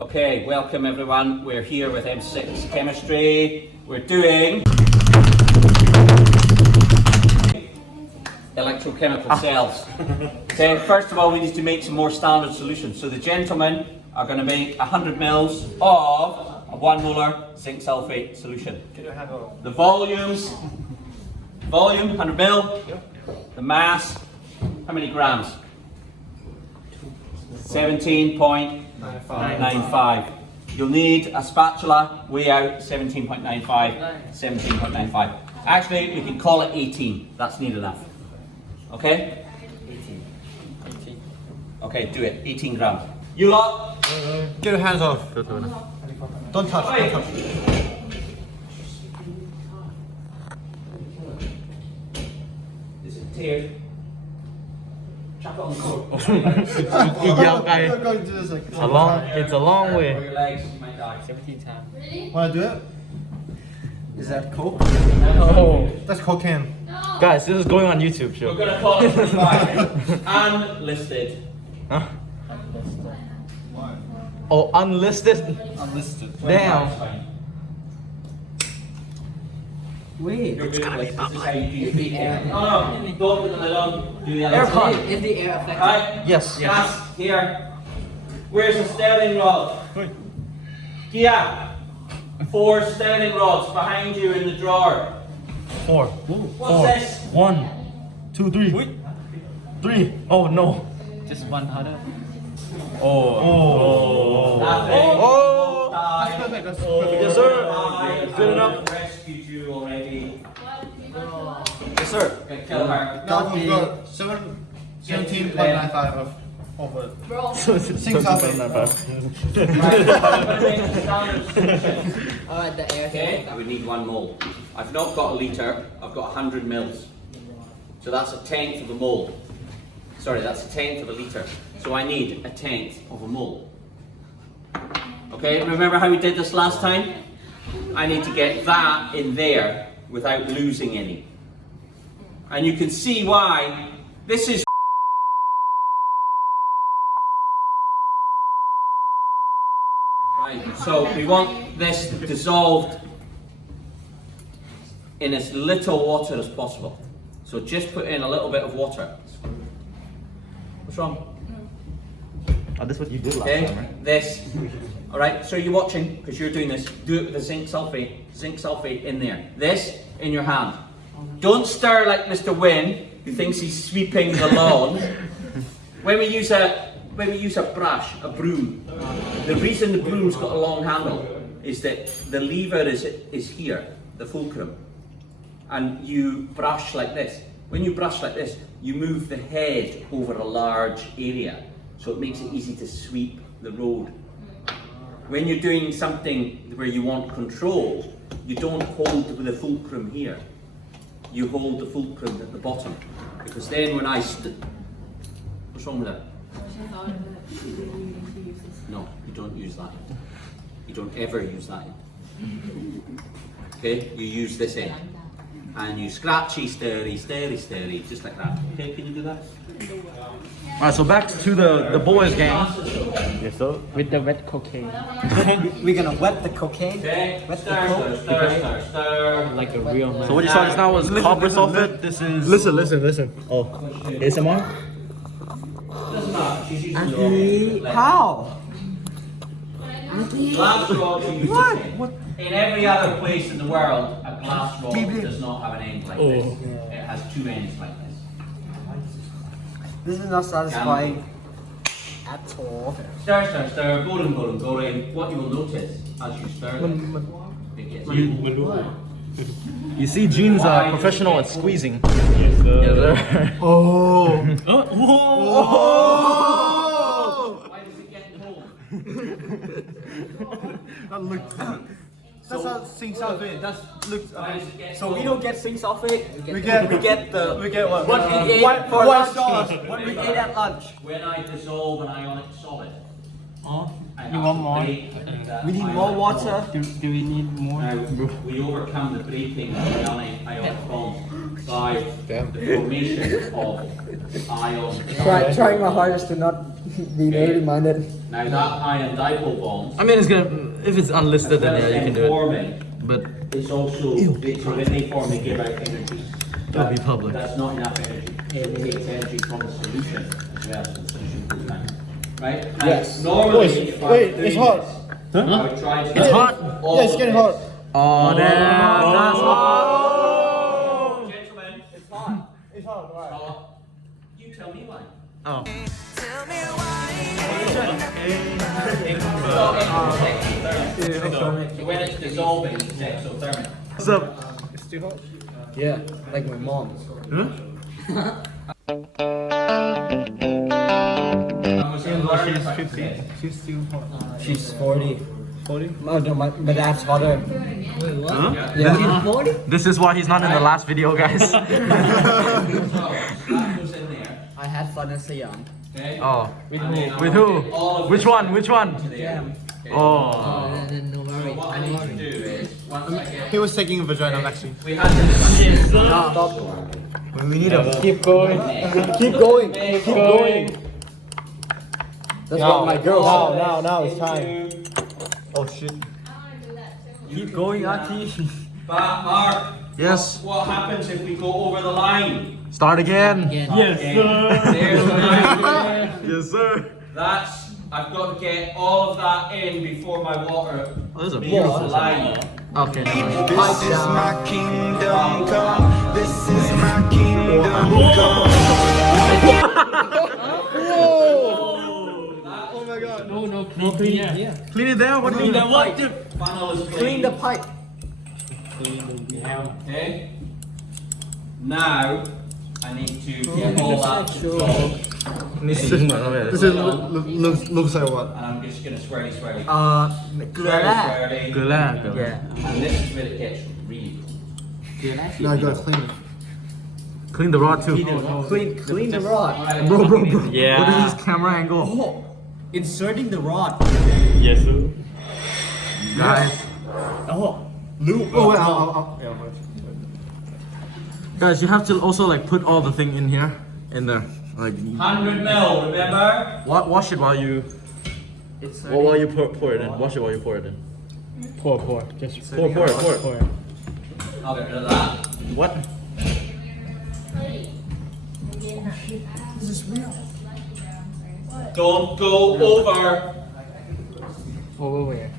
Okay, welcome everyone. We're here with M6 Chemistry. We're doing electrochemical cells. Okay, first of all we need to make some more standard solutions. So the gentlemen are going to make 100 mils of a 1 molar zinc sulfate solution. The volume 100 mil. The mass, how many grams? 17.95. You'll need a spatula, weigh out 17.95, 17.95. Actually, we can call it 18, that's near enough. Okay? 18. Okay, do it, 18 grams. You lot? Get your hands off. Don't touch, don't touch. Is it teared? Chuck it on the floor. It's a long way. For your legs, you might die. 17 times. Wanna do it? Is that coke? No. That's cocaine. Guys, this is going on YouTube, sure. We're going to call it 25. Unlisted. Huh? Oh, unlisted? Unlisted. Damn. Wait. It's gonna be this is how you do your feet. No, don't put the lid on. Do the other Aircon. side. Is the air affected? Right? Yes. Gas, here. Where's the sterling rod? Kia. 4 sterling rods behind you in the drawer. 4. What's this? 1, 2, 3. 3. Oh no. Just one powder. Nothing. Oh! Die. That's perfect. Yes, sir. Die. Good enough. I've rescued you already. Yes, sir. Okay, kill her. Now we've got 17.95 of over. Zinc sulfate. Alright, the air. Okay, I would need 1 mole. I've not got a litre, I've got 100 mils. So that's a tenth of a mole. Sorry, that's a tenth of a litre. So I need a tenth of a mole. Okay, remember how we did this last time? I need to get that in there without losing any. And you can see why this is right. So we want this dissolved in as little water as possible. So just put in a little bit of water. What's wrong? Oh, this is what you did last Okay, time, right? this. All right, so you're watching because you're doing this. Do it with the zinc sulfate in there. This in your hand. Don't stir like Mr. Wynn, who thinks he's sweeping the lawn. When we use a brush, a broom, the reason the broom's got a long handle is that the lever is here, the fulcrum, and you brush like this. When you brush like this, you move the head over a large area, so it makes it easy to sweep the road. When you're doing something where you want control, you don't hold the fulcrum here. You hold the fulcrum at the bottom, because then when I what's wrong with that? No, you don't use that. You don't ever use that. Okay, you use this end. And you scratchy, stirry, just like that. Okay, can you do that? Alright, so back to the boys game. Yes, sir. With the wet cocaine. We're gonna wet the cocaine. Okay, Wet the stir. Like a real man. So what you saw just now was copper sulfate. This is... Listen. Oh, ASMR? Doesn't matter, she's using the Auntie, how? glass rod you use What? this in. In every other place in the world, a glass rod does not have an end like this. It has 2 ends like this. This is not satisfying at all. Stir, golden. What you will notice as you stir this, it gets You see, Gene's professional at squeezing. Yes, sir. Yes, sir. Oh. Why does it get cold? That looks. That's not zinc sulfate. That looks. Why does it get So cold? we don't get zinc sulfate. We get what? What we ate White for lunch. sauce. What we ate at lunch. When I dissolve an ionic solid, You want more? We need more water. Do we need more? Now, we overcome the breaking of the ionic bonds by the formation of ion. Trying my hardest to not be very minded. Now that ion dipole bonds. I mean, it's gonna, if it's unlisted, then yeah, you can do it. Forming, But it's also, so when they form, they give out energy. it'll be public. That's not enough energy. It takes energy from the solution as well, so the solution goes down. Right? And Yes. normally, Wait, if I wait, was it's doing hot. this, Huh? I would try to It's hot. all Yeah, it's of getting this. hot. Oh, damn. That's hot. Gentlemen, it's hot. It's hot, right? You tell me why. Oh. So when it's dissolving, it's exothermic. What's up? It's too hot. Yeah, like my mom. She's 50. She's still hot. She's 40. 40? No, my dad's hotter. Huh? Yeah. She's 40? This is why he's not in the last video, guys. That goes in there. I had fun as a young. Okay? Oh. And then With I'll who? get all of Which this one? Which one? to there. Jam. Okay? Oh. No So worry. what I need to do is, once I get... He was taking a vagina vaccine. We had this Stop. We need a. Keep going. Keep going. Keep going. That's what my girl said. Now it's time. Oh shit. Keep going, Aki. But Mark, Yes. what happens if we go over the line? Start again. Yes, sir. There's the line. Yes, sir. That's, I've got to get all of that in before my water Oh, there's a meets beautiful the line. Okay. This is my kingdom come. This is my kingdom come. No, clean here. Clean it there. What do you mean? Funnel is Clean the pipe. Okay. Now, I need to get all that controlled. This is looks like what? And I'm just going to swirly. Swirly, Glad. swirly. Good lad. Yeah. And this is where it gets really cool. No, I gotta clean it. Clean the rod too. Clean the rod. Bro. Yeah. What is this camera angle? Inserting the rod. Yes, sir. Guys. Oh wait, yeah, wait. Guys, you have to also like put all the thing in here. In there. Like 100 mil, remember? wash it while you while you pour it in. Wash it while you pour it in. Pour. Just Pour it. pour. I'll get rid of that. What? Don't go over. Over where?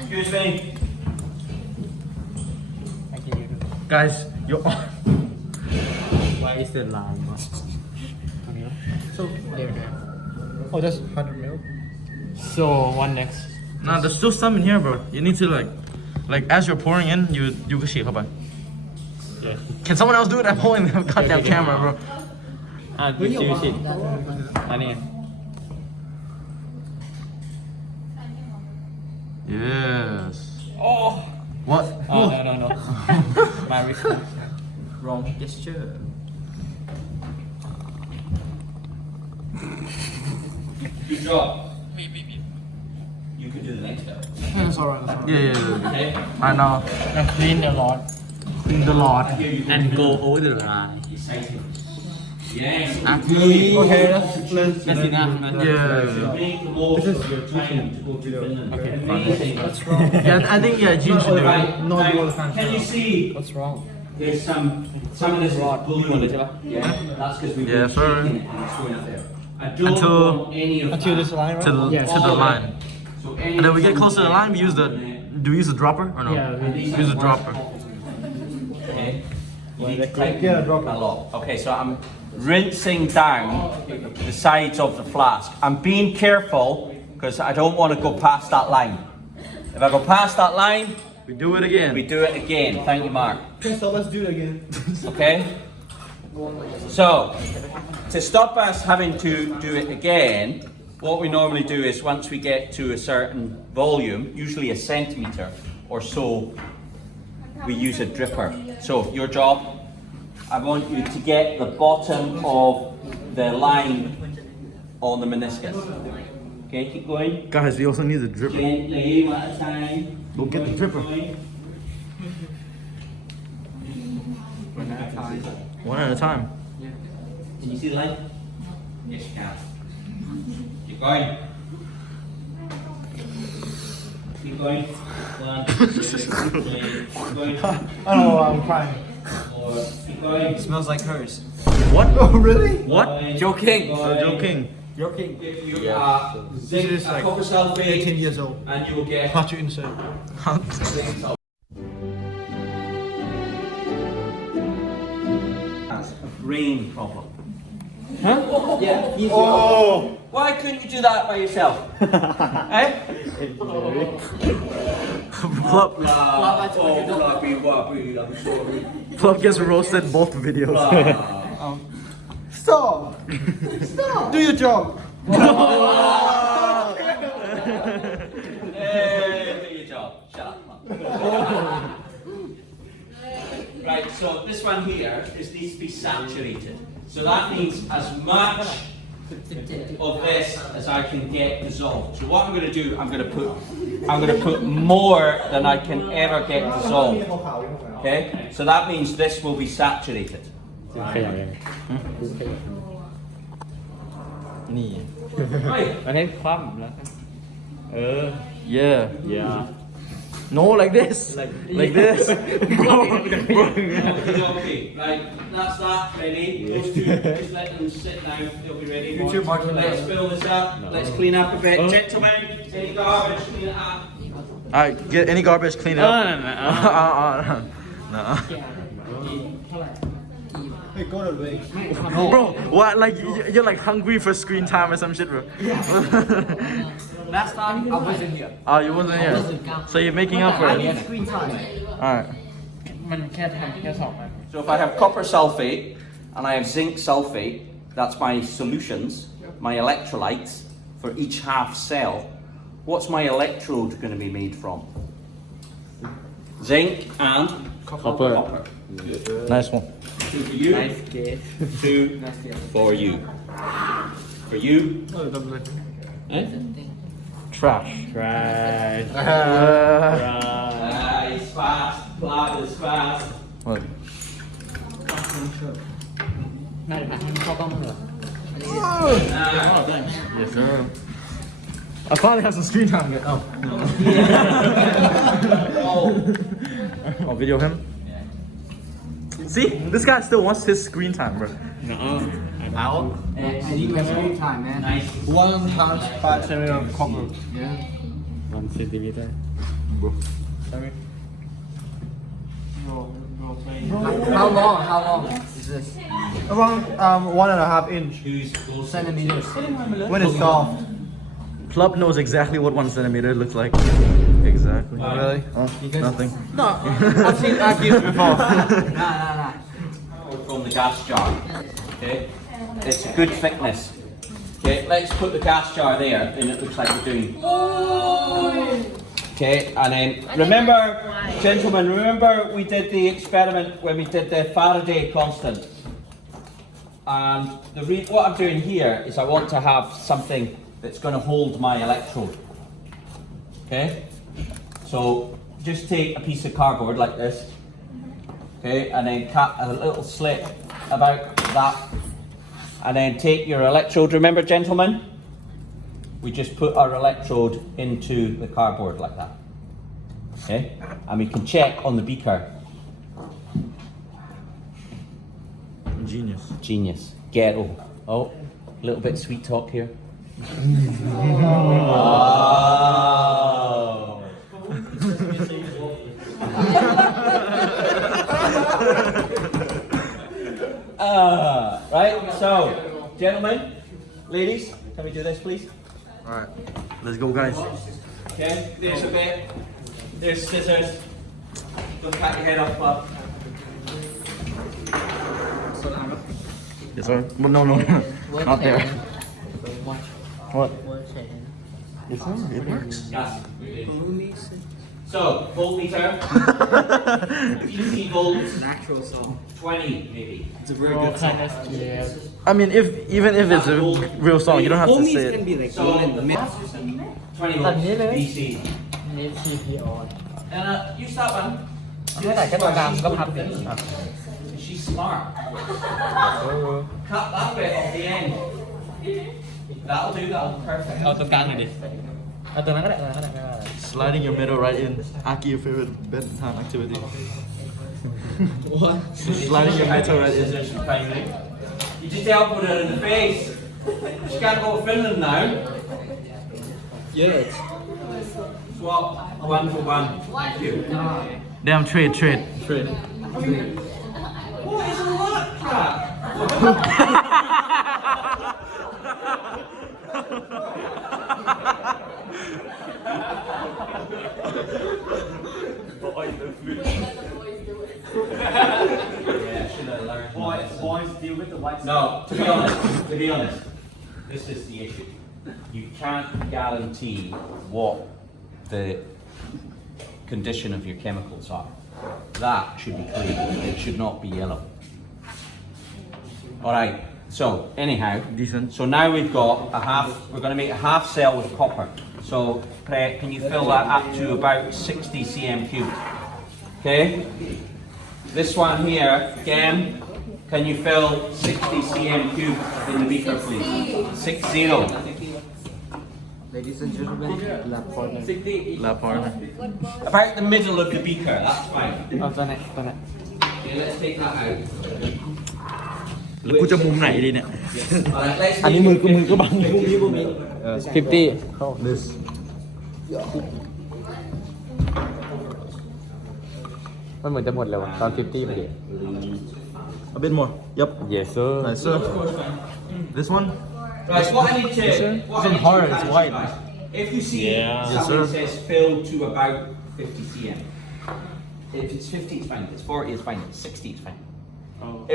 Excuse me. I give you. Guys, you Why is the line? So, There. oh, that's 100 mil. So one next. Nah, there's still some in here, bro. You need to like as you're pouring in, you can shake up. Yes. Can someone else do it? I'm holding the goddamn camera, bro. This use it. Yes. Oh. What? Oh no. My reflex. Wrong gesture. Good job. You could do the next step. That's alright. Yeah. Okay? Right now, Now clean the lot clean the lot. and go over the line. Exciting. Yes. Okay, let's That's enough. Yeah. Make the most of your time to go to Finland. Amazing. Yeah, I think Gene should do it. Right. No, Now, do all the fans can you see? What's wrong? There's some of this is blue. Yeah, that's because we've Yeah, been sir. shaking it and it's going up there. I don't Until- want any of until that. this line, right? To the, to the line. So And then we get close to the line, we use the. Do we use the dropper or no? Yeah, we use the dropper. Okay. You need to tighten Yeah, drop it. a lot. Okay, so I'm rinsing down the sides of the flask. I'm being careful because I don't want to go past that line. If I go past that line, We do it again. we do it again. Thank you, Mark. Okay, so let's do it again. Okay? So, to stop us having to do it again, what we normally do is once we get to a certain volume, usually a centimeter or so, we use a dripper. So, your job, I want you to get the bottom of the line on the meniscus. Okay, keep going. Guys, we also need the dripper. Gently, one at a time. Go get the dripper. One at a time. One at a time. Can you see the light? Yes, you can. Keep going. Keep going. 1, 2, 3, keep going. Oh, I'm crying. 4, keep going. Smells like hers. What? Oh, really? What? Joking. Joking. Joking. If you This is like cover sulfate 18 years old. and you will get Watch it inside. zinc sulfate. That's a brain problem. Huh? Yeah. Easy. Oh! Why couldn't you do that by yourself? Eh? Plop, I'm sorry. Plop gets roasted in both videos. Stop! Stop! Do your job! Hey, do your job. Shut up. Right, so this one here needs to be saturated. So that means as much of this as I can get dissolved. So what I'm going to do, I'm going to put more than I can ever get dissolved. Okay? So that means this will be saturated. นี่ ประเทศคว่ำแล้ว Yeah. Yeah. No, like this. Like this. Okay, right, that's that, ready? Those two, just let them sit down, they'll be ready. Let's fill this up, let's clean up a bit. Gentlemen, any garbage, clean it up. Alright, get any garbage, clean it up. No. Hey, go to the way. Bro, what? Like you're like hungry for screen time or some shit, bro. Last time I wasn't here. Oh, you wasn't here. So you're making up for I it. need screen time. Alright. มันแค่ทำแค่สองอัน So if I have copper sulfate and I have zinc sulfate, that's my solutions, my electrolytes for each half cell. What's my electrode going to be made from? Zinc and Copper. Nice one. 2 for you, Nice guess. 2 for you. For you. Eh? Trash. Right. It's fast. Blood is fast. What? น่าจะให้พ่อกล้องเหรอ Yes, sir. I finally have some screen time. Oh. Oh, video him. See, this guy still wants his screen time, bro. No. I need my screen time, man. Nice. 1.5 centimeter of copper. Yeah. 1 centimeter. How long is this? Around 1.5 inch. Centimeters. When it's soft. Plub knows exactly what 1 centimeter looks like. Exactly. Really? Oh, nothing. No, I've seen Aki's before. Nah. From the gas jar. Okay? It's a good thickness. Okay, let's put the gas jar there and it looks like we're doing. Okay, and then remember, gentlemen, remember we did the experiment when we did the Faraday constant. And what I'm doing here is I want to have something that's going to hold my electrode. Okay? So just take a piece of cardboard like this. Okay, and then cut a little slit about that. And then take your electrode. Remember, gentlemen? We just put our electrode into the cardboard like that. Okay? And we can check on the beaker. Genius. Genius. Ghetto. Oh, a little bit sweet talk here. Oh. Right, so, gentlemen, ladies, can we do this, please? Alright, let's go, guys. Okay, there's a bit. There's scissors. Don't cut your head off, Bob. Yes, sir. No, not there. What? Yes, sir. It works. Yes. So, voltmeter, DC volts, An actual song. 20 maybe. It's a very all good song. kind of scale. I mean, even if it's a real song, you don't have to Homies say can it. be like So, going in the mix. 20 volts DC. นี่ CPO And use that one. ถ้าใส่แค่ตรงกลางก็พับเลย She's smart. Cut that bit off the end. That'll do that. Perfect. เอาตรงกลางหน่อยดิเอาตรงนั้นก็ได้ตรงนั้นก็ได้ Sliding your middle right in. Aki, your favorite bedtime activity. What? Sliding your middle right in. You just elbowed her in the face. She can't go to Finland now. Yeah. Swap 1 for 1. Thank you. Damn, trade. What is all that crap? Yeah, should have learned. Boys deal with the white No, to be honest, this is the issue. You can't guarantee what the condition of your chemicals are. That should be clean. It should not be yellow. All right. So anyhow, Decent. So now we've got a half. We're going to make a half cell with copper. So can you fill that up to about 60 cm cubed? Okay. This one here, again, can you fill 60 cm cubed in the beaker, please? 60. Ladies and gentlemen, lap corner. La partner. About the middle of the beaker. That's fine. เอาตัวไหนตัวไหน Okay, let's take that out. กูจะมุมไหนดีเนี่ย Alright, let's อันนี้ make มือก็บังเลยพวกนี้ 50 This. มันเหมือนจะหมดแล้วตอน 50พอดี A bit more. Yep. Yes sir Nice, sir. This one? Right, what I need to. What I need hard, to it's do white. is, if you see Yeah. Yes, something sir. says fill to about 50 cm. If it's 50, it's fine. If it's 40, it's fine. If it's 60, it's fine.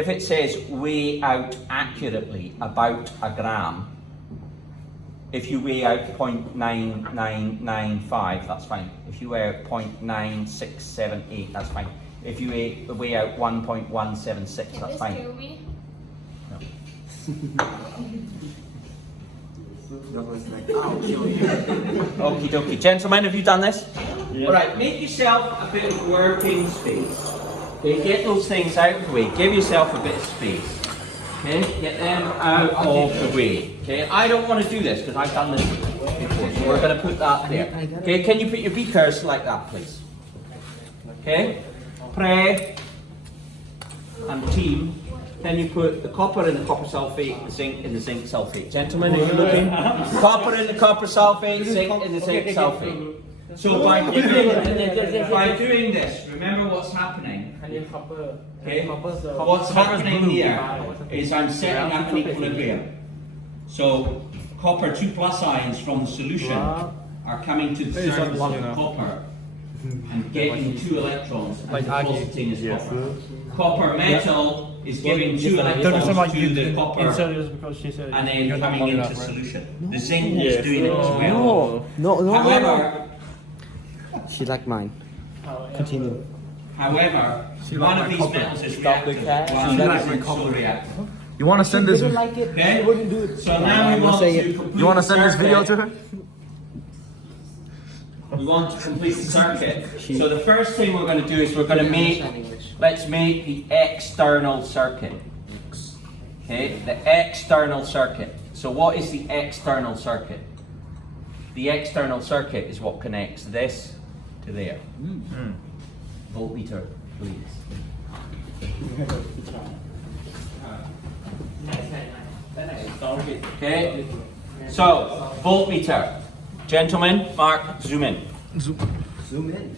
If it says weigh out accurately about a gram, if you weigh out 0.9995, that's fine. If you weigh out 0.9678, that's fine. If you weigh out 1.176, that's fine. Douglas like, I'll kill you. Okie dokie. Gentlemen, have you done this? Yeah. Alright, make yourself a bit of working space. Okay, get those things out of the way. Give yourself a bit of space. Okay, get them out of the way. Okay, I don't want to do this because I've done this before, so we're going to put that there. Okay, can you put your beakers like that, please? Okay, pray and team. Then you put the copper in the copper sulfate, the zinc in the zinc sulfate. Gentlemen, if you're looking, copper in the copper sulfate, zinc in the zinc sulfate. So by doing this, remember what's happening. Okay? What's happening here is I'm setting up an equilibrium. So copper 2 plus ions from the solution are coming to the surface of the copper and getting 2 electrons and depositing as copper. Copper metal is giving 2 electrons to the copper and then coming into solution. The zinc is doing it as well. No. However, She like mine. Continue. However, one of these metals is reactive, while the other is so reactive. You want to send this? Okay? So now we want to complete You want to send this the video to circuit. her? We want to complete the circuit. So the first thing we're going to do is we're going to let's make the external circuit. Okay, the external circuit. So what is the external circuit? The external circuit is what connects this to there. Voltmeter, please. Okay, so voltmeter. Gentlemen, Mark, zoom in. Zoom in.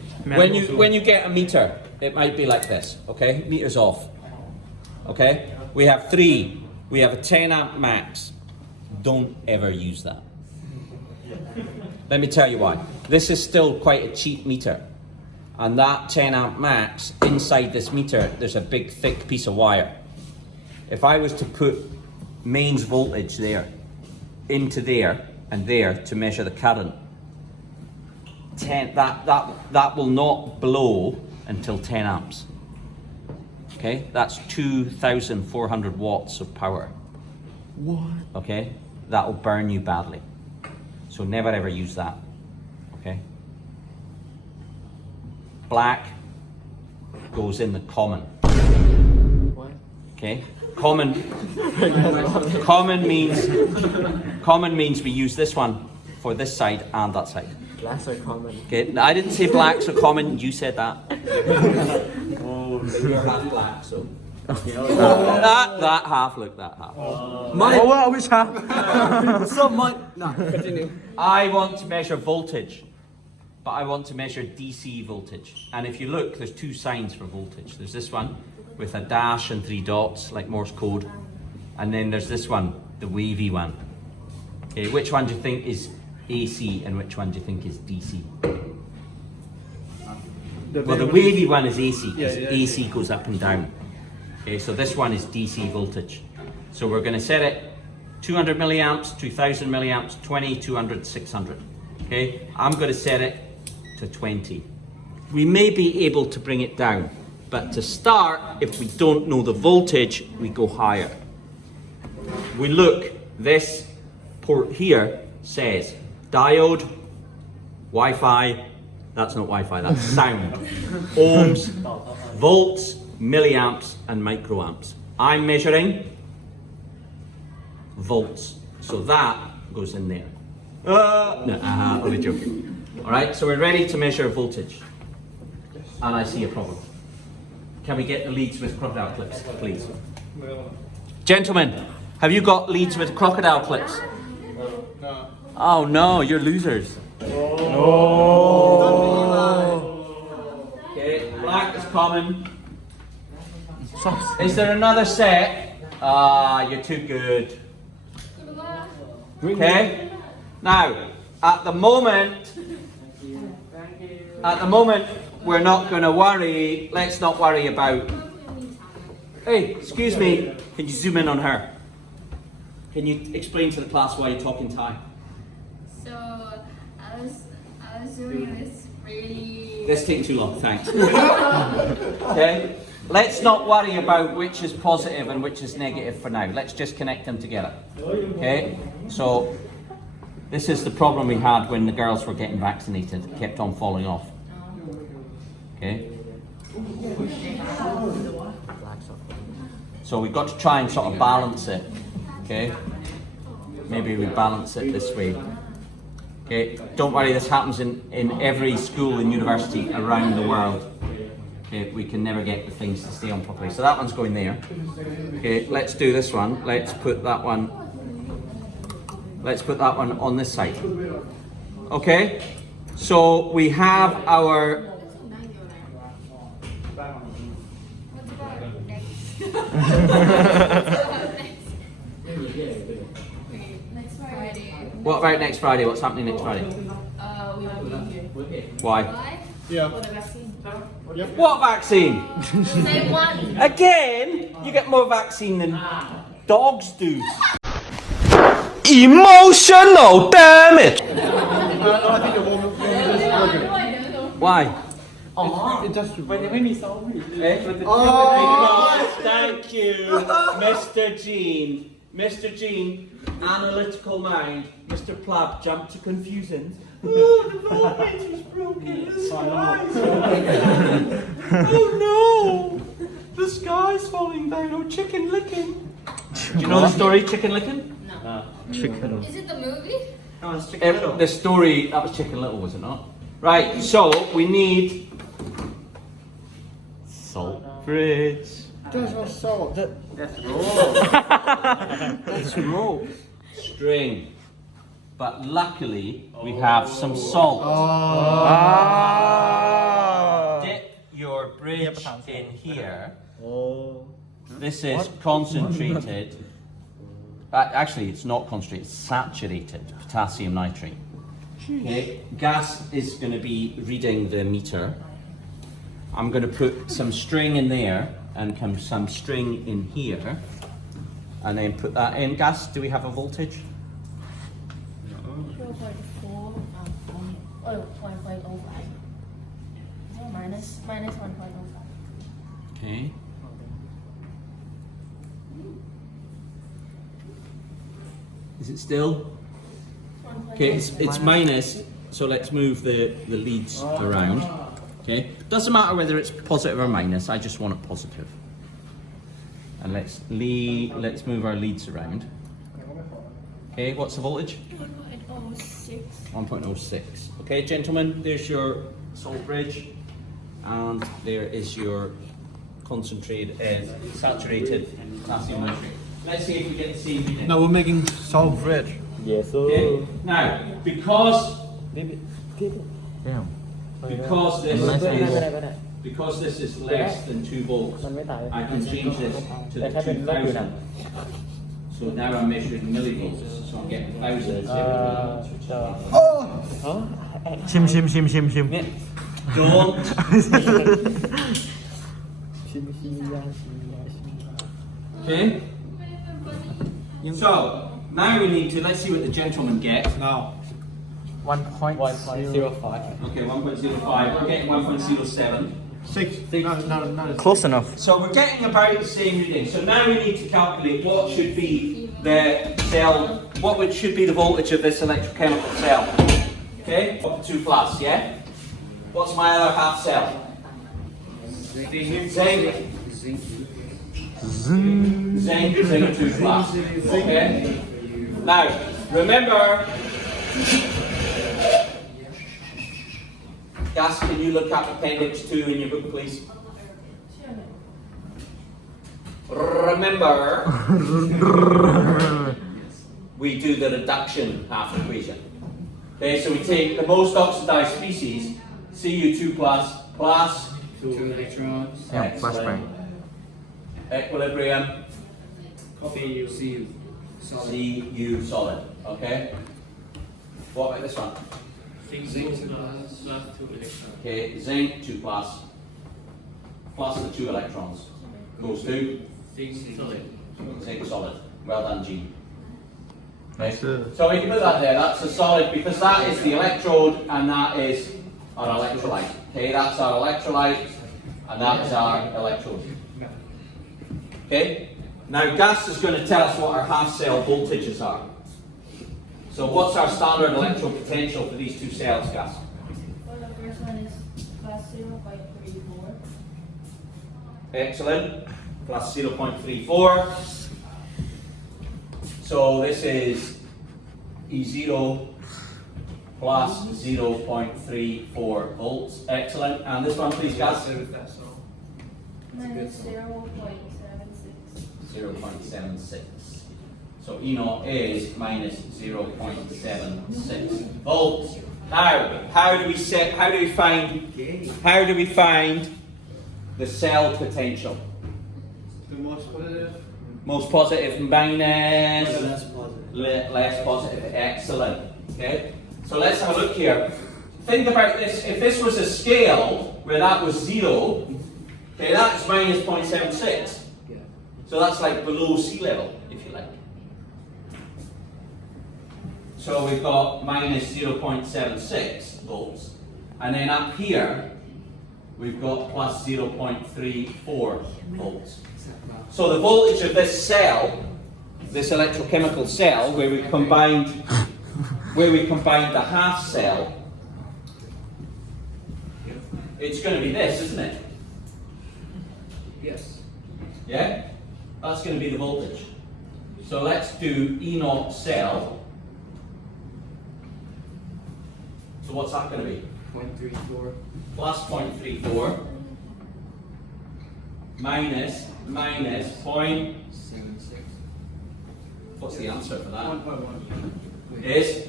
When you get a meter, it might be like this, okay? Meters off. Okay? We have 3. We have a 10 amp max. Don't ever use that. Let me tell you why. This is still quite a cheap meter. And that 10 amp max, inside this meter, there's a big thick piece of wire. If I was to put mains voltage there, into there, and there to measure the current, that will not blow until 10 amps. Okay, that's 2,400 watts of power. What? Okay, that will burn you badly. So never ever use that. Okay. Black goes in the common. Okay. Common means we use this one for this side and that side. Blacks are common. Okay. I didn't say blacks are common. You said that. Oh, you're half black, so. That half. Look, that half. Which half? Continue. I want to measure voltage, but I want to measure DC voltage. And if you look, there's two signs for voltage. There's this one with a dash and 3 dots, like Morse code. And then there's this one, the wavy one. Okay, which one do you think is AC and which one do you think is DC? Well, the wavy one is AC, because AC goes up and down. Okay, so this one is DC voltage. So we're going to set it 200 milliamps, 2000 milliamps, 20, 200, 600. Okay, I'm going to set it to 20. We may be able to bring it down, but to start, if we don't know the voltage, we go higher. We look, this port here says diode, Wi-Fi, that's not Wi-Fi, that's sound, ohms, volts, milliamps, and microamps. I'm measuring volts, so that goes in there. No, only joking. All right, so we're ready to measure voltage, and I see a problem. Can we get the leads with crocodile clips, please? Gentlemen, have you got leads with crocodile clips? No. Oh no, you're losers. Okay, black is common. Is there another set? You're too good. Okay. Now, at the moment, we're not going to worry. Let's not worry about. Hey, excuse me. Can you zoom in on her? Can you explain to the class why you're talking Thai? So I was doing this really. This takes too long. Thanks. Okay. Let's not worry about which is positive and which is negative for now. Let's just connect them together. Okay. So this is the problem we had when the girls were getting vaccinated. It kept on falling off. Okay. So we've got to try and sort of balance it. Okay. Maybe we balance it this way. Okay. Don't worry, this happens in every school and university around the world. Okay. We can never get the things to stay on properly. So that one's going there. Okay. Let's do this one. Let's put that one on this side. Okay. So we have our. Next Friday. What about next Friday? What's happening next Friday? We will be here. Why? Why? Yeah. For the vaccine. What vaccine? Same one. Again? You get more vaccine than dogs do. Emotional damage! I think the woman is working. Why? It just. Thank you, Mr. Jean. Mr. Jean, analytical mind. Mr. Platt jumped to confusion. Oh, the voltmeter's broken. The sky's Oh no! The sky's falling down. Oh, chicken licking. Do you know the story, Chicken Licking? No. Chicken. Is it the movie? The story, that was Chicken Little, was it not? Right, so we need salt bridge. There's no salt. That's rope. String. But luckily, we have some salt. Dip your bridge in here. This is concentrated. Actually, it's not concentrated, it's saturated potassium nitrate. Okay. Gas is going to be reading the meter. I'm going to put some string in there and some string in here, and then put that in. Gas, do we have a voltage? Oh, 1.05. So minus 1.05. Okay. Is it still? Okay, it's minus, so let's move the leads around. Okay, doesn't matter whether it's positive or minus, I just want it positive. And let's move our leads around. Okay, what's the voltage? 1.06. 1.06. Okay, gentlemen, there's your salt bridge, and there is your concentrated, saturated potassium nitrate. Let's see if we get the same reading. Now we're making salt bridge. Yes, Okay. Now, because Damn. because this is less than 2 volts, I can change this to the 2000. So now I'm measuring millivolts, so I'm getting thousands. Shim. Don't. Okay. So now we need to, let's see what the gentleman gets. Now. 1.05. Okay, 1.05. We're getting 1.07. 6. No. Close enough. So we're getting about the same reading. So now we need to calculate what should be the cell, should be the voltage of this electrochemical cell. Okay, up to 2 plus, yeah? What's my other half cell? Zinc. Zinc 2 plus. Okay. Now, remember, Gus, can you look up appendix 2 in your book, please? Remember, we do the reduction half equation. Okay, so we take the most oxidized species, Cu2 plus 2 electrons. Yeah, flashbang. Equilibrium, Copy Cu solid. Cu solid. Okay. What about this one? Zinc 2 plus 2 electrons. Okay, zinc 2 plus the 2 electrons goes to Zinc solid. zinc solid. Well done, Gene. Nice. So we can put that there. That's a solid because that is the electrode and that is our electrolyte. Okay, that's our electrolyte and that is our electrode. Okay. Now Gus is going to tell us what our half cell voltages are. So what's our standard electrode potential for these two cells, Gus? Well, the first one is plus 0.34. Excellent. Plus 0.34. So this is E0 plus 0.34 volts. Excellent. And this one, please, Gus? Minus 0.76. 0.76. So E0 is minus 0.76 volts. Now, how do we find the cell potential? The most positive. Most positive minus Less positive. less positive. Excellent. Okay. So let's have a look here. Think about this. If this was a scale where that was 0, okay, that is minus 0.76. Yeah. So that's like below sea level, if you like. So we've got minus 0.76 volts. And then up here, we've got plus 0.34 volts. So the voltage of this cell, this electrochemical cell, where we combined the half cell, it's going to be this, isn't it? Yes. Yeah? That's going to be the voltage. So let's do E0 cell. So what's that going to be? 0.34. Plus 0.34 minus point. 76. What's the answer for that? 1.1. Is,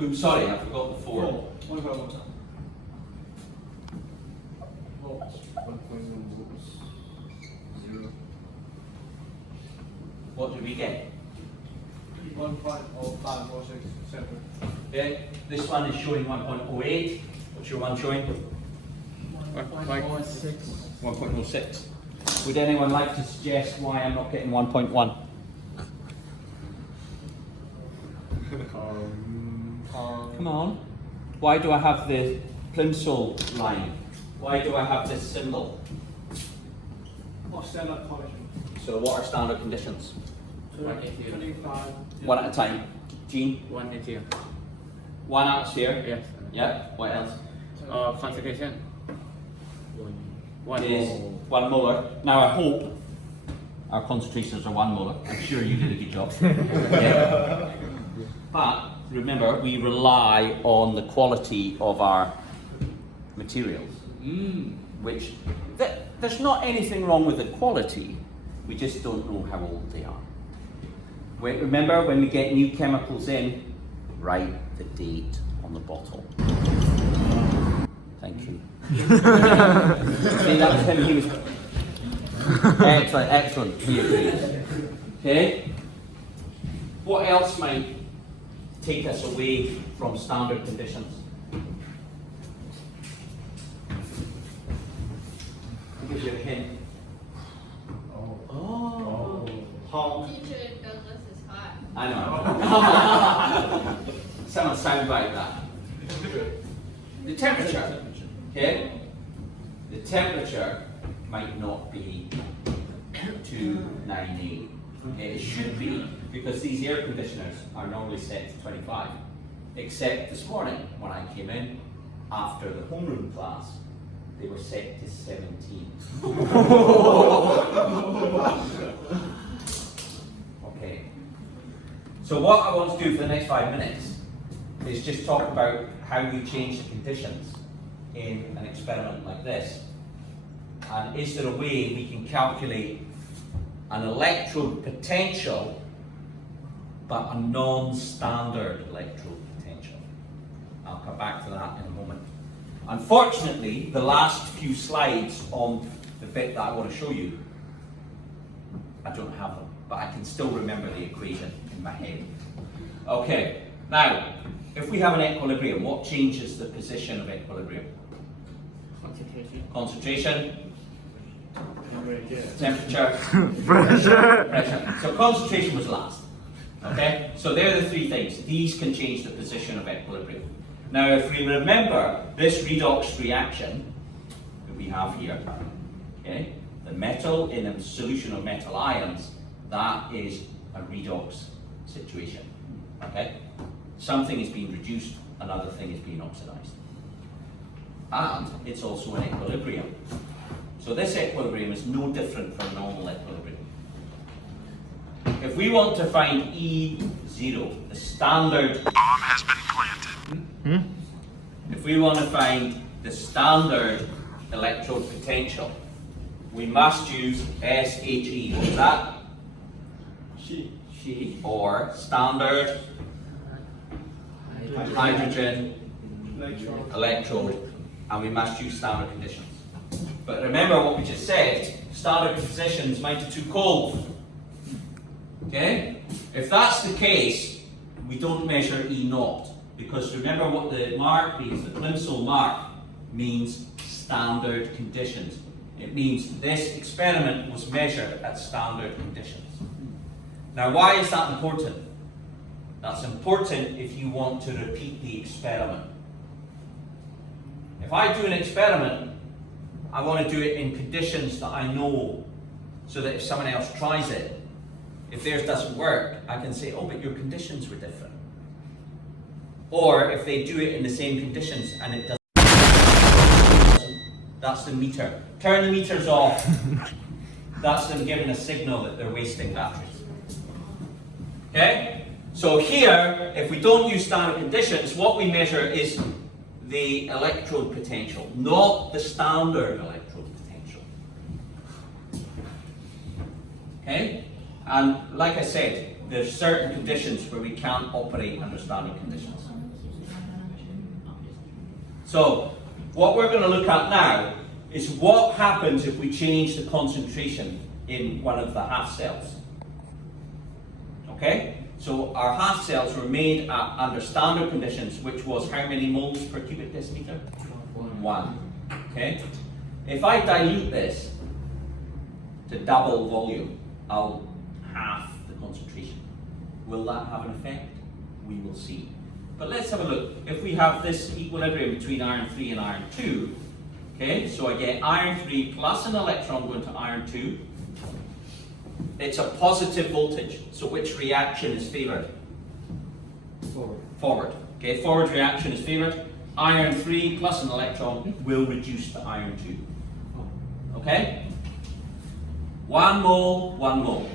oops, sorry, I forgot the 4. 1.1. Volts. 1.1 volts. 0. What did we get? 1.0546. Okay, this one is showing 1.08. What's your one showing? 1.06. 1.06. Would anyone like to suggest why I'm not getting 1.1? Come on. Why do I have the plimsoll line? Why do I have this symbol? So what are standard conditions? 180. One at a time. Gene? 180. One atmosphere? Yes. Yeah. What else? Concentration. One is 1 molar. Now I hope our concentrations are 1 molar. I'm sure you did a good job. Yeah. But remember, we rely on the quality of our materials. Which, there's not anything wrong with the quality, we just don't know how old they are. Remember, when we get new chemicals in, write the date on the bottle. Thank you. See, that was him, he was... Excellent, excellent, he agrees. Okay? What else might take us away from standard conditions? I'll give you a hint. Oh. Honk. Teacher Douglas is hot. I know. Someone soundbite that. The temperature. Okay? The temperature might not be 298. Okay? It should be, because these air conditioners are normally set to 25. Except this morning, when I came in, after the homeroom class, they were set to 17. Okay. So what I want to do for the next 5 minutes is just talk about how you change the conditions in an experiment like this. And is there a way we can calculate an electrode potential but a non-standard electrode potential? I'll come back to that in a moment. Unfortunately, the last few slides on the bit that I want to show you, I don't have them, but I can still remember the equation in my head. Okay, now, if we have an equilibrium, what changes the position of equilibrium? Concentration. Temperature. Pressure. So concentration was last. Okay? So there are the three things. These can change the position of equilibrium. Now, if we remember this redox reaction that we have here, okay, the metal in a solution of metal ions, that is a redox situation. Okay? Something is being reduced, another thing is being oxidized. And it's also an equilibrium. So this equilibrium is no different from normal equilibrium. If we want to find E0, the standard... Bomb has been planted. If we want to find the standard electrode potential, we must use SHE. What's that? She. Or standard hydrogen electrode. And we must use standard conditions. But remember what we just said, standard conditions might be too cold. Okay? If that's the case, we don't measure E0. Because remember what the mark means, the plimsoll mark means standard conditions. It means this experiment was measured at standard conditions. Now why is that important? That's important if you want to repeat the experiment. If I do an experiment, I want to do it in conditions that I know, so that if someone else tries it, if theirs doesn't work, I can say, oh, but your conditions were different. Or if they do it in the same conditions and it doesn't, that's the meter. Turn the meters off. That's them giving a signal that they're wasting batteries. Okay? So here, if we don't use standard conditions, what we measure is the electrode potential, not the standard electrode potential. Okay? And like I said, there's certain conditions where we can't operate under standard conditions. So, what we're going to look at now is what happens if we change the concentration in one of the half cells. Okay? So our half cells were made under standard conditions, which was how many moles per cubic decimeter? 1. Okay? If I dilute this to double volume, I'll half the concentration. Will that have an effect? We will see. But let's have a look. If we have this equilibrium between iron 3 and iron 2, okay, so I get iron 3 plus an electron going to iron 2. It's a positive voltage, so which reaction is favoured? Forward. Okay, forward reaction is favoured. Iron 3 plus an electron will reduce to iron 2. Okay? 1 mole, 1 mole.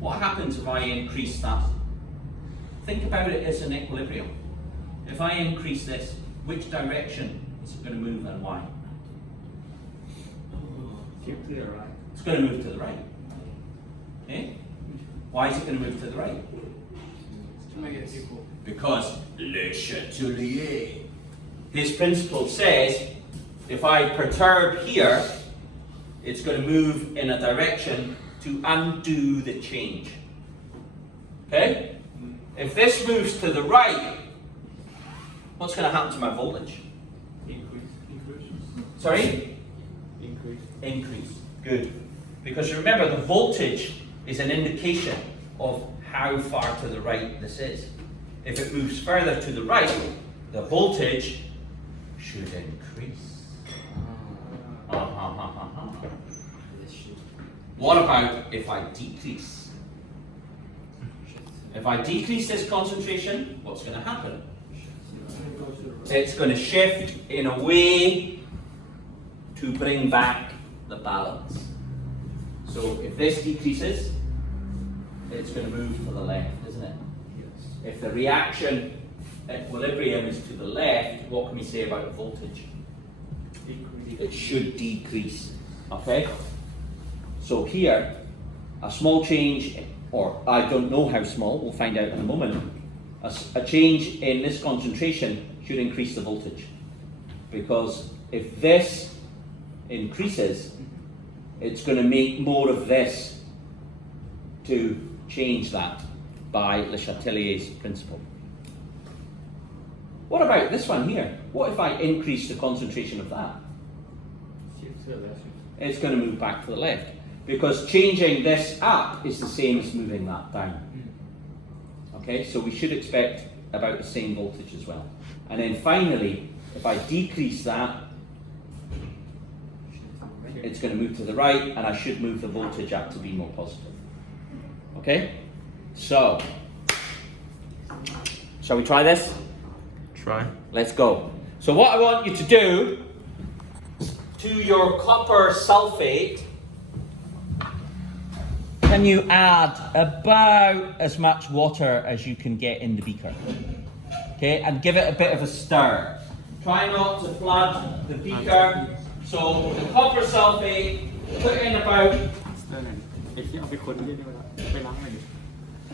What happens if I increase that? Think about it as an equilibrium. If I increase this, which direction is it going to move and why? It's going to move to the right. Okay? Why is it going to move to the right? To make it equal. Because Le Chatelier, his principle says, if I perturb here, it's going to move in a direction to undo the change. Okay? If this moves to the right, what's going to happen to my voltage? Increase. Sorry? Increase. Good. Because remember, the voltage is an indication of how far to the right this is. If it moves further to the right, the voltage should increase. What about if I decrease? If I decrease this concentration, what's going to happen? It's going to shift in a way to bring back the balance. So if this decreases, it's going to move to the left, isn't it? Yes. If the reaction equilibrium is to the left, what can we say about the voltage? Decrease. It should decrease. Okay? So here, a small change, or I don't know how small, we'll find out in a moment, a change in this concentration should increase the voltage. Because if this increases, it's going to make more of this to change that by Le Chatelier's principle. What about this one here? What if I increase the concentration of that? It's going to move back to the left. Because changing this up is the same as moving that down. Okay, so we should expect about the same voltage as well. And then finally, if I decrease that, it's going to move to the right, and I should move the voltage up to be more positive. Okay? So, shall we try this? Try. Let's go. So what I want you to do, to your copper sulfate, can you add about as much water as you can get in the beaker? Okay, and give it a bit of a stir. Try not to flood the beaker. So the copper sulfate, put in about...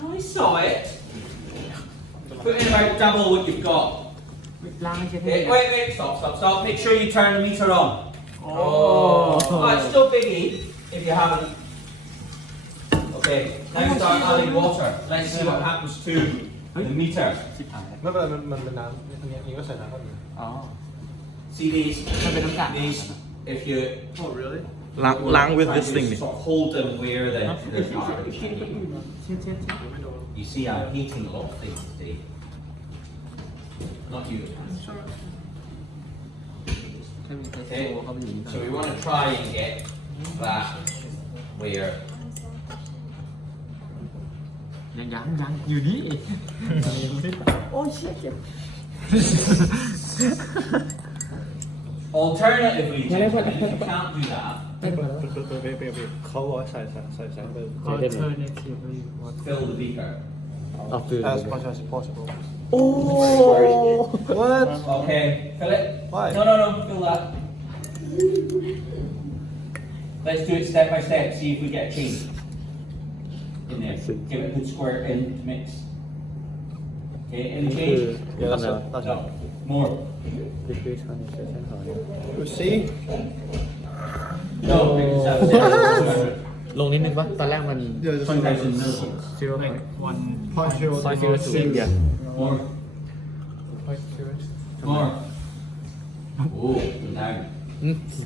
Oh, I saw it. Put in about double what you've got. Okay, wait, stop. Make sure you turn the meter on. Oh, it's still biggie if you haven't. Okay, now start adding water. Let's see what happens to the meter. See these, if you... Oh, really? Lang with this thing. Sort of hold them where they are. You see, I'm heating a lot of things today. Not you. Okay, so we want to try and get that where... Alternatively, if you can't do that, เขาบอกใส่ fill the beaker. as much as possible. Oh! What? Okay, fill it. Why? No, fill that. Let's do it step by step, see if we get a change in there. Give it a good squirt in to mix. Okay, any change? Yeah, that's it. No. More. You see? No, because that was it. ลงนิดนึงปะตอนแรกมัน 1,000 millivolts. 0.0 More. More. Oh, down.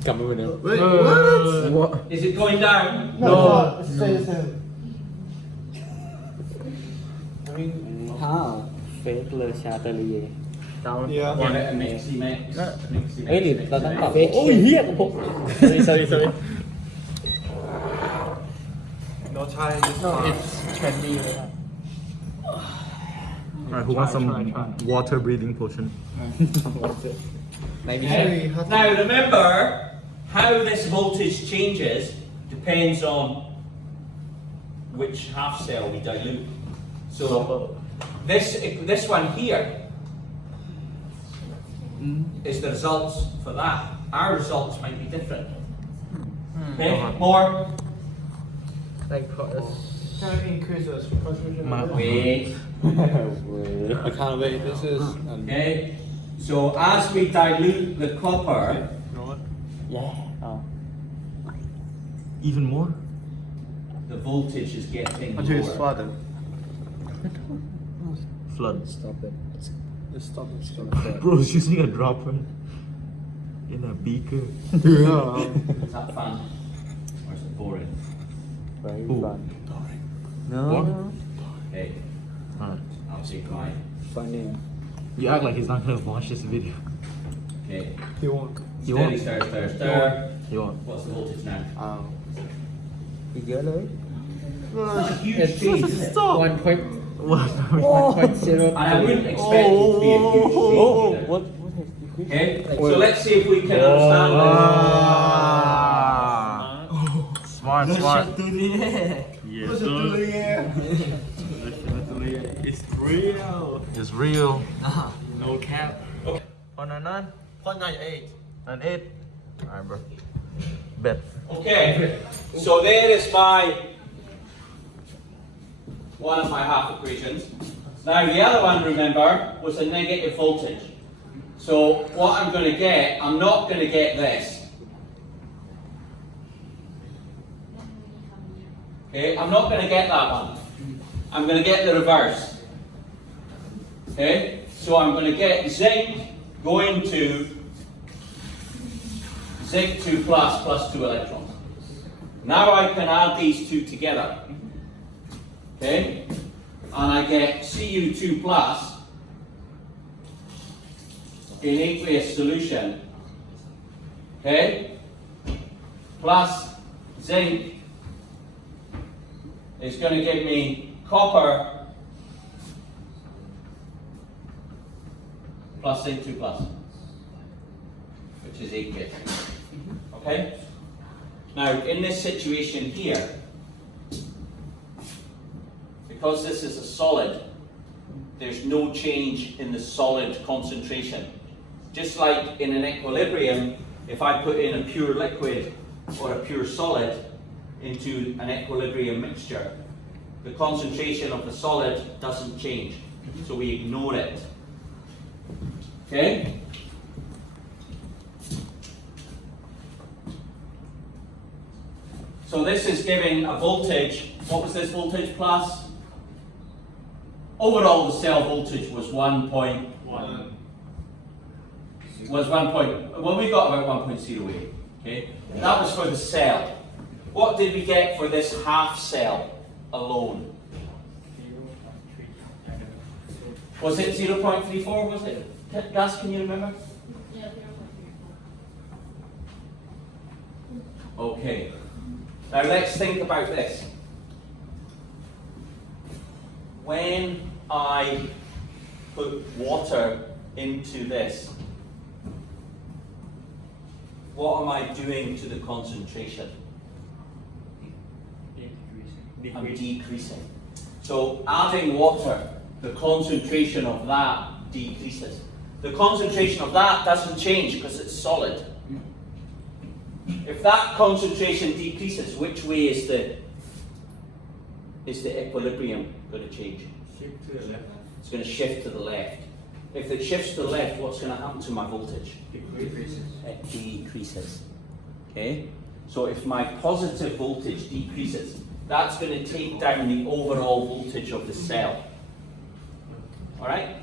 กลับมาเหมือนเดิม Wait, what? Is it going down? No, stay the same. I mean how เฟกเลยชาตาลีดาว Yeah. Give it a mixy mix. Mixy เฮ้ยหรือ mix. เราต้องปรับโอ้ยเฮียกับผม sorry No Thai. no it's trendy เลยครับ Alright, who wants some water breathing potion? maybe Okay. Now remember, how this voltage changes depends on which half cell we dilute. So this one here is the results for that. Our results might be different. Okay, more. like Can I increase the concentration? Wait. I can't wait this is Okay. So as we dilute the copper, yeah Even more? the voltage is getting Until it's lower. flooded. Flood. stop it Just stop it. Stop Bro, is using a dropper in a beaker. it. Yeah. Is that fun? Or is it boring? very Ooh. fun no What? Okay, Alright. I'll take mine. funny You act like he's not gonna watch this video. Okay. He won't. You Steady, won't? stir. You won't. What's the voltage now? อีกเยอะเลย That's a huge change, isn't it? Stop! 1 point What? 1.0 And I wouldn't expect it to be a huge change either. what has decreased Okay, so let's see if we can understand this. Smart, smart. Yes, Push it to the air. It's real. It's real. No cap. Okay. On and on. 0.98. And 8. Alright, bro. Bet. Okay, so there is one of my half equations. Now the other one, remember, was a negative voltage. So what I'm going to get, I'm not going to get this. Okay, I'm not going to get that one. I'm going to get the reverse. Okay, so I'm going to get zinc going to zinc 2 plus 2 electrons. Now I can add these two together. Okay, and I get Cu2 plus in aqueous solution. Okay, plus zinc is going to give me copper plus zinc 2 plus, which is aqueous. Okay? Now, in this situation here, because this is a solid, there's no change in the solid concentration. Just like in an equilibrium, if I put in a pure liquid or a pure solid into an equilibrium mixture, the concentration of the solid doesn't change, so we ignore it. Okay? So this is giving a voltage. What was this voltage plus? Overall, the cell voltage was 1.1. Well, we got about 1.08. Okay, that was for the cell. What did we get for this half cell alone? Was it 0.34? Was it? Gus, can you remember? Yeah, 0.34. Okay. Now let's think about this. When I put water into this, what am I doing to the concentration? I'm decreasing. So adding water, the concentration of that decreases. The concentration of that doesn't change because it's solid. If that concentration decreases, which way is the equilibrium going to change? Shift to the left. It's going to shift to the left. If it shifts to the left, what's going to happen to my voltage? Decreases. It decreases. Okay? So if my positive voltage decreases, that's going to take down the overall voltage of the cell. Alright?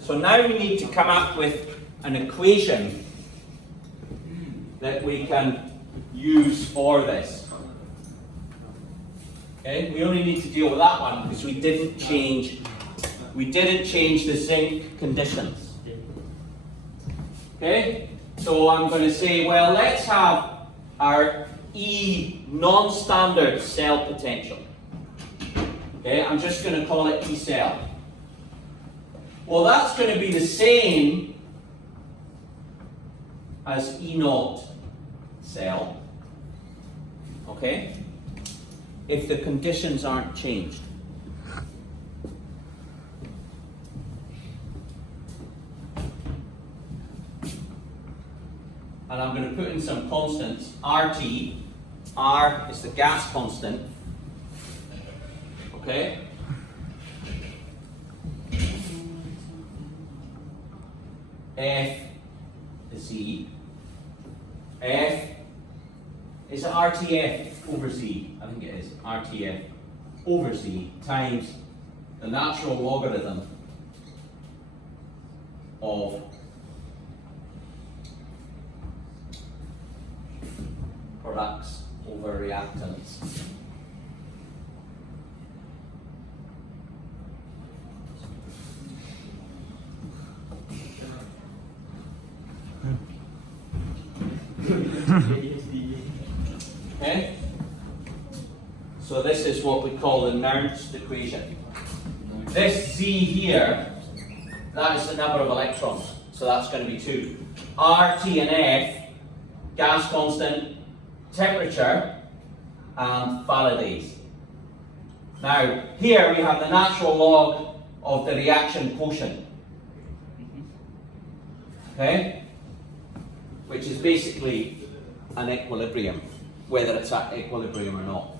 So now we need to come up with an equation that we can use for this. Okay, we only need to deal with that one because we didn't change the zinc conditions. Okay, so I'm going to say, well, let's have our E non-standard cell potential. Okay, I'm just going to call it E cell. Well, that's going to be the same as E naught cell. Okay, if the conditions aren't changed. And I'm going to put in some constants. RT, R is the gas constant. Okay? F is Z. F is RTF over Z. I think it is. RTF over Z times the natural logarithm of products over reactants. Okay? So this is what we call the Nernst equation. This Z here, that is the number of electrons. So that's going to be 2. R, T, and F, gas constant, temperature, and Faraday's. Now, here we have the natural log of the reaction quotient. Okay? Which is basically an equilibrium, whether it's at equilibrium or not.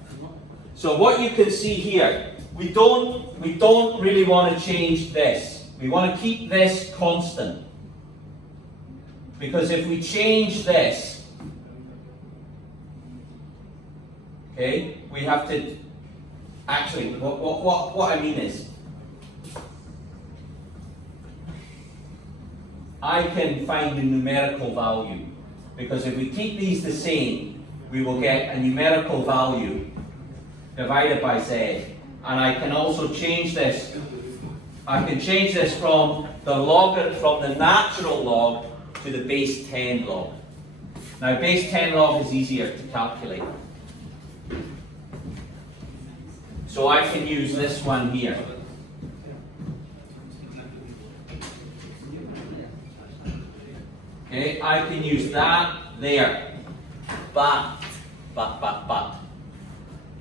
So what you can see here, we don't really want to change this. We want to keep this constant. Because if we change this, okay, we have to, actually, what I mean is, I can find the numerical value. Because if we keep these the same, we will get a numerical value divided by Z. And I can also change this. I can change this from the natural log to the base 10 log. Now base 10 log is easier to calculate. So I can use this one here. Okay, I can use that there. But.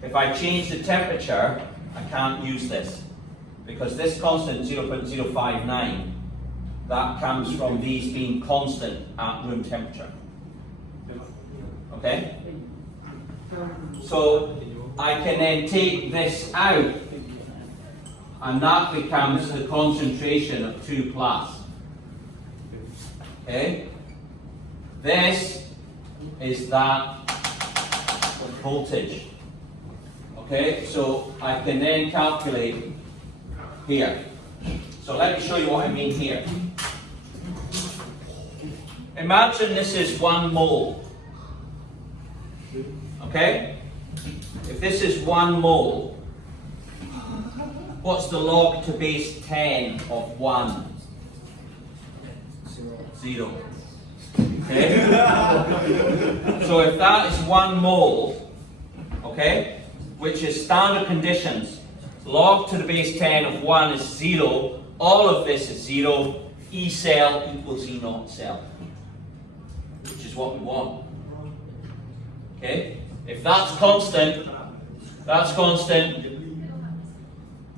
If I change the temperature, I can't use this. Because this constant, 0.059, that comes from these being constant at room temperature. Okay? So I can then take this out, and that becomes the concentration of 2 plus. Okay? This is that voltage. Okay, so I can then calculate here. So let me show you what I mean here. Imagine this is 1 mole. Okay? If this is 1 mole, what's the log to base 10 of 1? 0. Okay? So if that is 1 mole, okay, which is standard conditions, log to the base 10 of 1 is 0, all of this is 0, E cell equals E naught cell, which is what we want. Okay? If that's constant,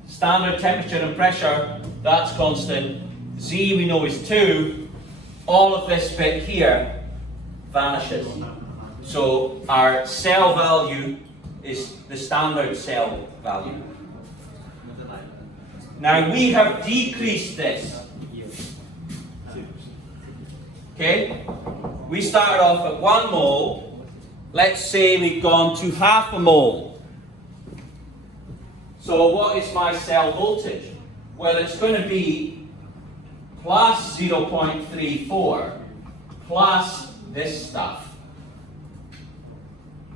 standard temperature and pressure, that's constant, Z we know is 2, all of this bit here vanishes. So our cell value is the standard cell value. Now we have decreased this. Okay? We started off at 1 mole. Let's say we've gone to half a mole. So what is my cell voltage? Well, it's going to be plus 0.34 plus this stuff.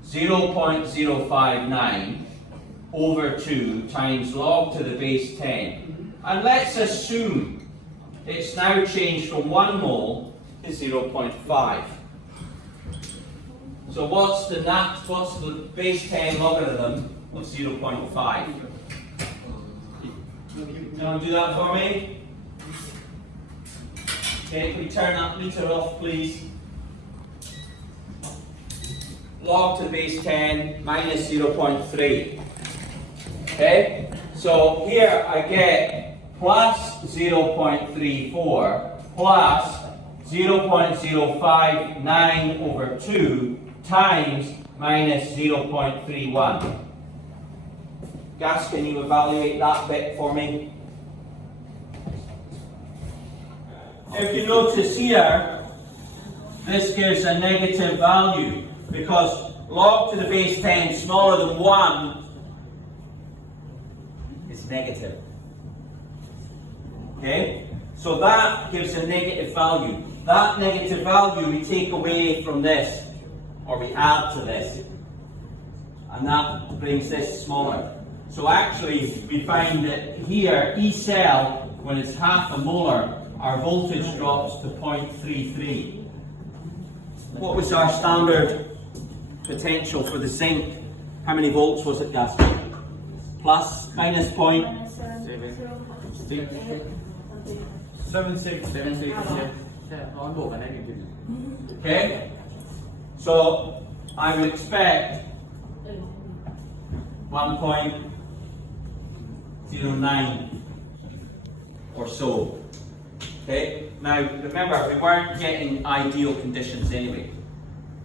0.059 over 2 times log to the base 10. And let's assume it's now changed from 1 mole to 0.5. So what's the base 10 logarithm of 0.5? You want to do that for me? Okay, can we turn that meter off, please? Log to the base 10 minus 0.3. Okay, so here I get plus 0.34 plus 0.059 over 2 times minus 0.31. Gas, can you evaluate that bit for me? If you notice here, this gives a negative value because log to the base 10 smaller than 1 is negative. Okay? So that gives a negative value. That negative value we take away from this, or we add to this, and that brings this smaller. So actually, we find that here, E cell, when it's half a molar, our voltage drops to 0.33. What was our standard potential for the zinc? How many volts was it, Gas? Plus, minus point? Minus 76. Okay? So, I would expect 1.09 or so. Okay? Now, remember, we weren't getting ideal conditions anyway.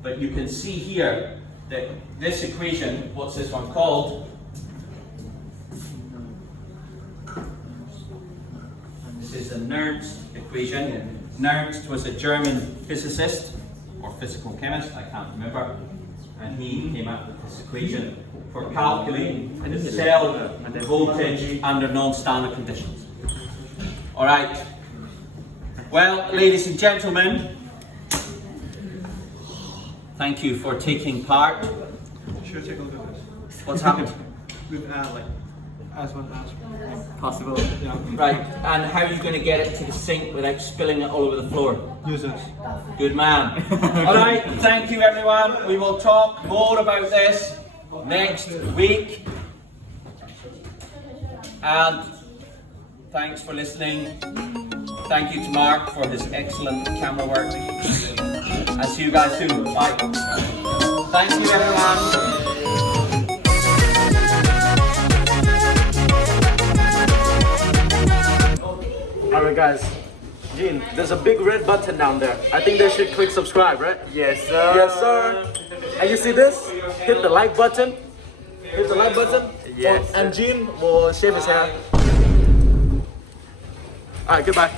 But you can see here that this equation, what's this one called? This is the Nernst equation. Nernst was a German physicist or physical chemist, I can't remember. And he came up with this equation for calculating the cell voltage under non-standard conditions. Alright. Well, ladies and gentlemen, thank you for taking part. Sure, take a look at this. What's happened? We've had like as one as Possible. Right, and how are you going to get it to the sink without spilling it all over the floor? use this. Good man. Alright, thank you everyone. We will talk more about this next week. And thanks for listening. Thank you to Mark for his excellent camera work. I'll see you guys soon. Bye. Thank you everyone. Alright guys, Gene, there's a big red button down there. I think they should click subscribe, right? Yes, sir. Yes, sir. And you see this? Hit the like button. Hit the like button. Yes, And Gene will shave his hair. Alright, goodbye.